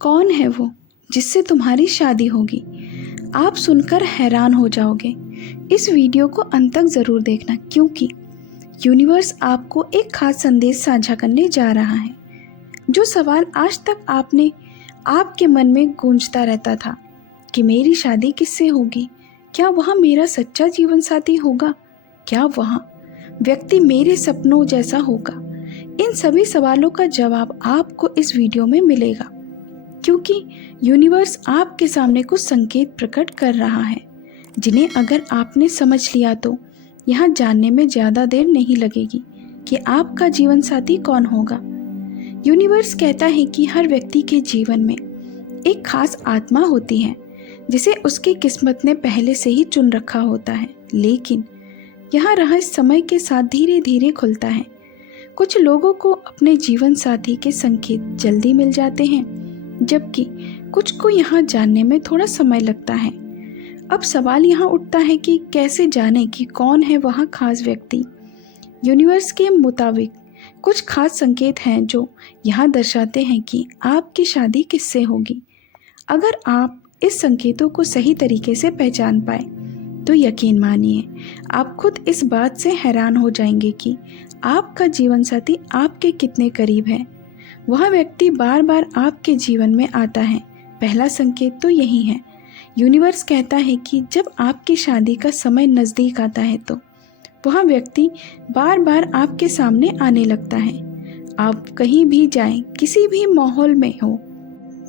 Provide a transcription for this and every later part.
कौन है वो जिससे तुम्हारी शादी होगी? आप सुनकर हैरान हो जाओगे। इस वीडियो को अंत तक ज़रूर देखना, क्योंकि यूनिवर्स आपको एक खास संदेश साझा करने जा रहा है। जो सवाल आज तक आपके मन में गूंजता रहता था कि मेरी शादी किससे होगी, क्या वह मेरा सच्चा जीवन साथी होगा, क्या वह व्यक्ति मेरे सपनों जैसा होगा, इन सभी सवालों का जवाब आपको इस वीडियो में मिलेगा, क्योंकि यूनिवर्स आपके सामने कुछ संकेत प्रकट कर रहा है जिन्हें अगर आपने समझ लिया तो यहाँ जानने में ज़्यादा देर नहीं लगेगी कि आपका जीवन साथी कौन होगा। यूनिवर्स कहता है कि हर व्यक्ति के जीवन में एक खास आत्मा होती है जिसे उसकी किस्मत ने पहले से ही चुन रखा होता है, लेकिन यह रहस्य समय के साथ धीरे धीरे खुलता है। कुछ लोगों को अपने जीवन साथी के संकेत जल्दी मिल जाते हैं, जबकि कुछ को यहाँ जानने में थोड़ा समय लगता है। अब सवाल यहाँ उठता है कि कैसे जाने कि कौन है वह खास व्यक्ति। यूनिवर्स के मुताबिक कुछ खास संकेत हैं जो यहाँ दर्शाते हैं कि आपकी शादी किससे होगी। अगर आप इस संकेतों को सही तरीके से पहचान पाए तो यकीन मानिए आप खुद इस बात से हैरान हो जाएंगे कि आपका जीवन साथी आपके कितने करीब है। वह व्यक्ति बार बार आपके जीवन में आता है। पहला संकेत तो यही है। यूनिवर्स कहता है कि जब आपकी शादी का समय नज़दीक आता है तो वह व्यक्ति बार बार आपके सामने आने लगता है। आप कहीं भी जाएं, किसी भी माहौल में हो,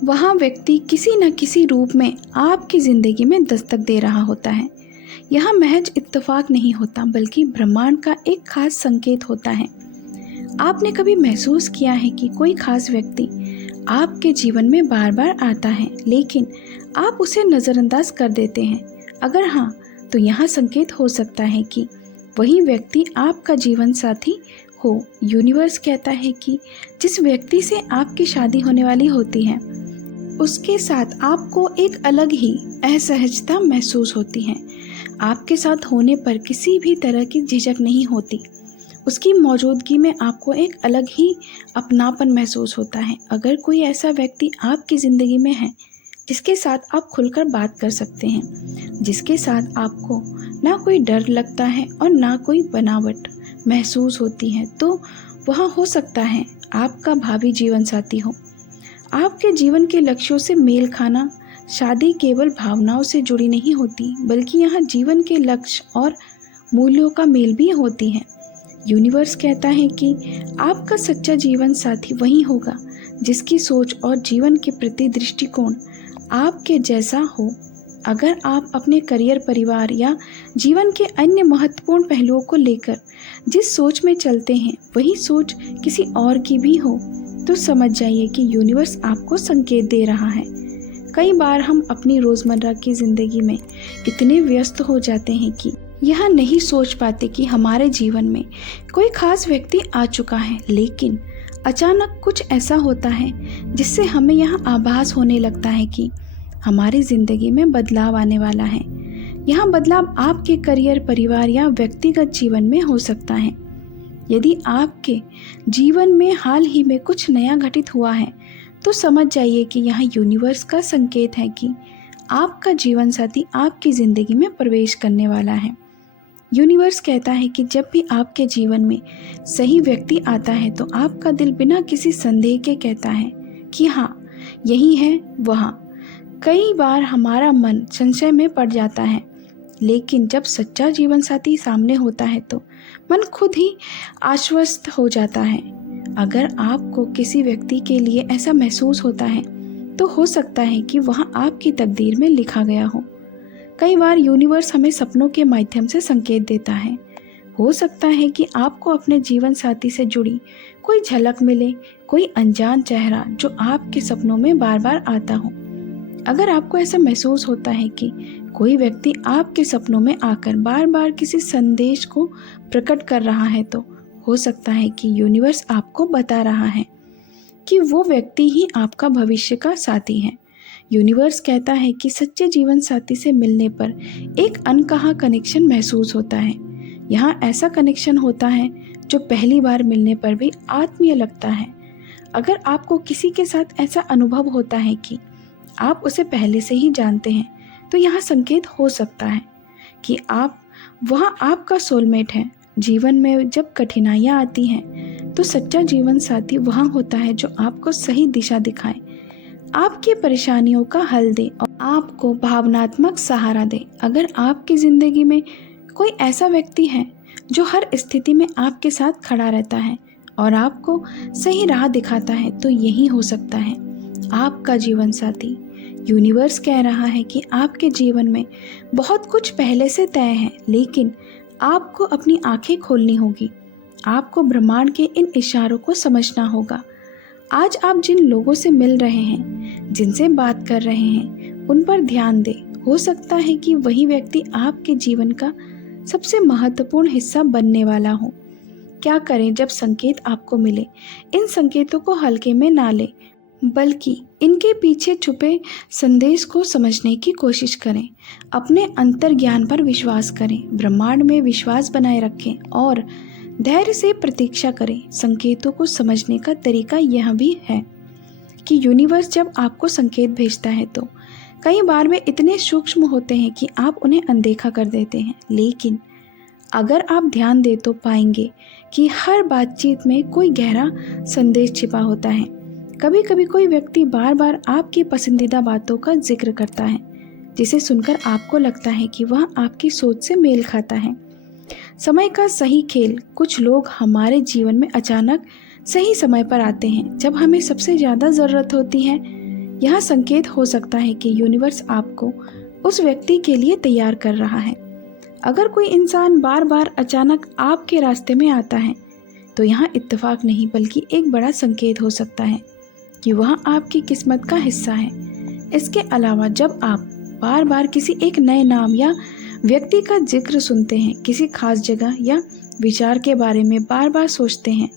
वह व्यक्ति किसी न किसी रूप में आपकी ज़िंदगी में दस्तक दे रहा होता है। यह महज इत्तेफाक नहीं होता, बल्कि ब्रह्मांड का एक खास संकेत होता है। आपने कभी महसूस किया है कि कोई खास व्यक्ति आपके जीवन में बार बार आता है, लेकिन आप उसे नज़रअंदाज कर देते हैं? अगर हाँ, तो यहाँ संकेत हो सकता है कि वही व्यक्ति आपका जीवन साथी हो। यूनिवर्स कहता है कि जिस व्यक्ति से आपकी शादी होने वाली होती है, उसके साथ आपको एक अलग ही असहजता महसूस होती है। आपके साथ होने पर किसी भी तरह की झिझक नहीं होती। उसकी मौजूदगी में आपको एक अलग ही अपनापन महसूस होता है। अगर कोई ऐसा व्यक्ति आपकी ज़िंदगी में है जिसके साथ आप खुलकर बात कर सकते हैं, जिसके साथ आपको ना कोई डर लगता है और ना कोई बनावट महसूस होती है, तो वह हो सकता है आपका भावी जीवन साथी हो। आपके जीवन के लक्ष्यों से मेल खाना। शादी केवल भावनाओं से जुड़ी नहीं होती, बल्कि यहाँ जीवन के लक्ष्य और मूल्यों का मेल भी होती है। यूनिवर्स कहता है कि आपका सच्चा जीवन साथी वही होगा जिसकी सोच और जीवन के प्रति दृष्टिकोण आपके जैसा हो। अगर आप अपने करियर, परिवार या जीवन के अन्य महत्वपूर्ण पहलुओं को लेकर जिस सोच में चलते हैं, वही सोच किसी और की भी हो, तो समझ जाइए कि यूनिवर्स आपको संकेत दे रहा है। कई बार हम अपनी रोज़मर्रा की ज़िंदगी में इतने व्यस्त हो जाते हैं कि यह नहीं सोच पाते कि हमारे जीवन में कोई खास व्यक्ति आ चुका है, लेकिन अचानक कुछ ऐसा होता है जिससे हमें यह आभास होने लगता है कि हमारी ज़िंदगी में बदलाव आने वाला है। यह बदलाव आपके करियर, परिवार या व्यक्तिगत जीवन में हो सकता है। यदि आपके जीवन में हाल ही में कुछ नया घटित हुआ है, तो समझ जाइए कि यह यूनिवर्स का संकेत है कि आपका जीवन साथी आपकी ज़िंदगी में प्रवेश करने वाला है। यूनिवर्स कहता है कि जब भी आपके जीवन में सही व्यक्ति आता है, तो आपका दिल बिना किसी संदेह के कहता है कि हाँ, यही है वह। कई बार हमारा मन संशय में पड़ जाता है, लेकिन जब सच्चा जीवन साथी सामने होता है तो मन खुद ही आश्वस्त हो जाता है। अगर आपको किसी व्यक्ति के लिए ऐसा महसूस होता है, तो हो सकता है कि वह आपकी तकदीर में लिखा गया हो। कई बार यूनिवर्स हमें सपनों के माध्यम से संकेत देता है। हो सकता है कि आपको अपने जीवन साथी से जुड़ी कोई झलक मिले, कोई अनजान चेहरा जो आपके सपनों में बार बार आता हो। अगर आपको ऐसा महसूस होता है कि कोई व्यक्ति आपके सपनों में आकर बार बार किसी संदेश को प्रकट कर रहा है, तो हो सकता है कि यूनिवर्स आपको बता रहा है कि वो व्यक्ति ही आपका भविष्य का साथी है। यूनिवर्स कहता है कि सच्चे जीवन साथी से मिलने पर एक अनकहा कनेक्शन महसूस होता है। यहाँ ऐसा कनेक्शन होता है जो पहली बार मिलने पर भी आत्मीय लगता है। अगर आपको किसी के साथ ऐसा अनुभव होता है कि आप उसे पहले से ही जानते हैं, तो यहाँ संकेत हो सकता है कि वहाँ आपका सोलमेट है। जीवन में जब कठिनाइयाँ आती हैं तो सच्चा जीवन साथी वहाँ होता है जो आपको सही दिशा दिखाए, आपकी परेशानियों का हल दे और आपको भावनात्मक सहारा दे। अगर आपकी ज़िंदगी में कोई ऐसा व्यक्ति है जो हर स्थिति में आपके साथ खड़ा रहता है और आपको सही राह दिखाता है, तो यही हो सकता है आपका जीवन साथी। यूनिवर्स कह रहा है कि आपके जीवन में बहुत कुछ पहले से तय है, लेकिन आपको अपनी आंखें खोलनी होगी। आपको ब्रह्मांड के इन इशारों को समझना होगा। आज आप जिन लोगों से मिल रहे हैं, जिनसे बात कर रहे हैं, उन पर ध्यान दें। हो सकता है कि वही व्यक्ति आपके जीवन का सबसे महत्वपूर्ण हिस्सा बनने वाला हो। क्या करें जब संकेत आपको मिले? इन संकेतों को हल्के में ना लें, बल्कि इनके पीछे छुपे संदेश को समझने की कोशिश करें। अपने अंतर्ज्ञान पर विश्वास करें, ब्रह्मांड में विश्वास बनाए रखें और धैर्य से प्रतीक्षा करें। संकेतों को समझने का तरीका यह भी है कि यूनिवर्स जब आपको संकेत भेजता है तो कई बार वे इतने सूक्ष्म होते हैं कि आप उन्हें अनदेखा कर देते हैं, लेकिन अगर आप ध्यान दें तो पाएंगे कि हर बातचीत में कोई गहरा संदेश छिपा होता है। कभी कभी कोई व्यक्ति बार बार आपकी पसंदीदा बातों का जिक्र करता है, जिसे सुनकर आपको लगता है कि वह आपकी सोच से मेल खाता है। समय का सही खेल। कुछ लोग हमारे जीवन में अचानक सही समय पर आते हैं, जब हमें सबसे ज़्यादा ज़रूरत होती है। यह संकेत हो सकता है कि यूनिवर्स आपको उस व्यक्ति के लिए तैयार कर रहा है। अगर कोई इंसान बार बार अचानक आपके रास्ते में आता है, तो यहाँ इत्तेफाक नहीं बल्कि एक बड़ा संकेत हो सकता है कि वह आपकी किस्मत का हिस्सा है। इसके अलावा जब आप बार बार किसी एक नए नाम या व्यक्ति का जिक्र सुनते हैं, किसी खास जगह या विचार के बारे में बार बार सोचते हैं,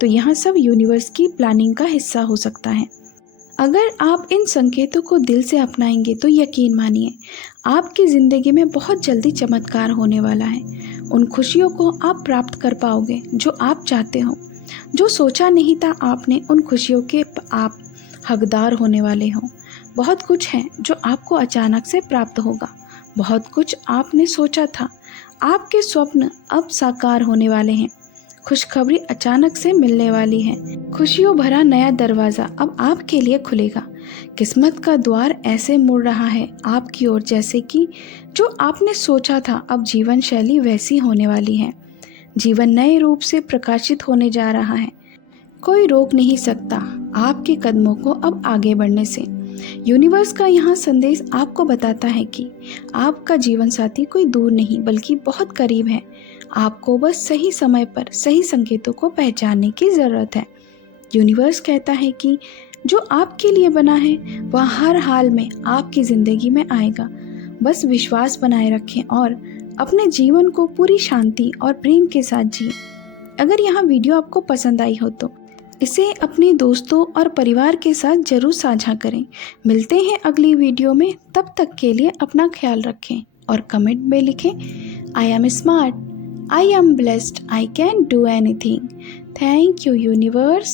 तो यह सब यूनिवर्स की प्लानिंग का हिस्सा हो सकता है। अगर आप इन संकेतों को दिल से अपनाएंगे तो यकीन मानिए आपकी ज़िंदगी में बहुत जल्दी चमत्कार होने वाला है। उन खुशियों को आप प्राप्त कर पाओगे जो आप चाहते हो। जो सोचा नहीं था आपने, उन खुशियों के आप हकदार होने वाले हो। बहुत कुछ है जो आपको अचानक से प्राप्त होगा। बहुत कुछ आपने सोचा था, आपके स्वप्न अब साकार होने वाले हैं। खुशखबरी अचानक से मिलने वाली है। खुशियों भरा नया दरवाज़ा अब आपके लिए खुलेगा। किस्मत का द्वार ऐसे मुड़ रहा है आपकी ओर जैसे कि जो आपने सोचा था अब जीवन शैली वैसी होने वाली है। जीवन नए रूप से प्रकाशित होने जा रहा है। कोई रोक नहीं सकता आपके कदमों को अब आगे बढ़ने से। यूनिवर्स का यहाँ संदेश आपको बताता है कि आपका जीवन साथी कोई दूर नहीं बल्कि बहुत करीब है। आपको बस सही समय पर सही संकेतों को पहचानने की ज़रूरत है। यूनिवर्स कहता है कि जो आपके लिए बना है वह हर हाल में आपकी ज़िंदगी में आएगा। बस विश्वास बनाए रखें और अपने जीवन को पूरी शांति और प्रेम के साथ जिए। अगर यह वीडियो आपको पसंद आई हो तो इसे अपने दोस्तों और परिवार के साथ ज़रूर साझा करें। मिलते हैं अगली वीडियो में, तब तक के लिए अपना ख्याल रखें और कमेंट में लिखें, I am smart, I am blessed, I can do anything. Thank you, universe.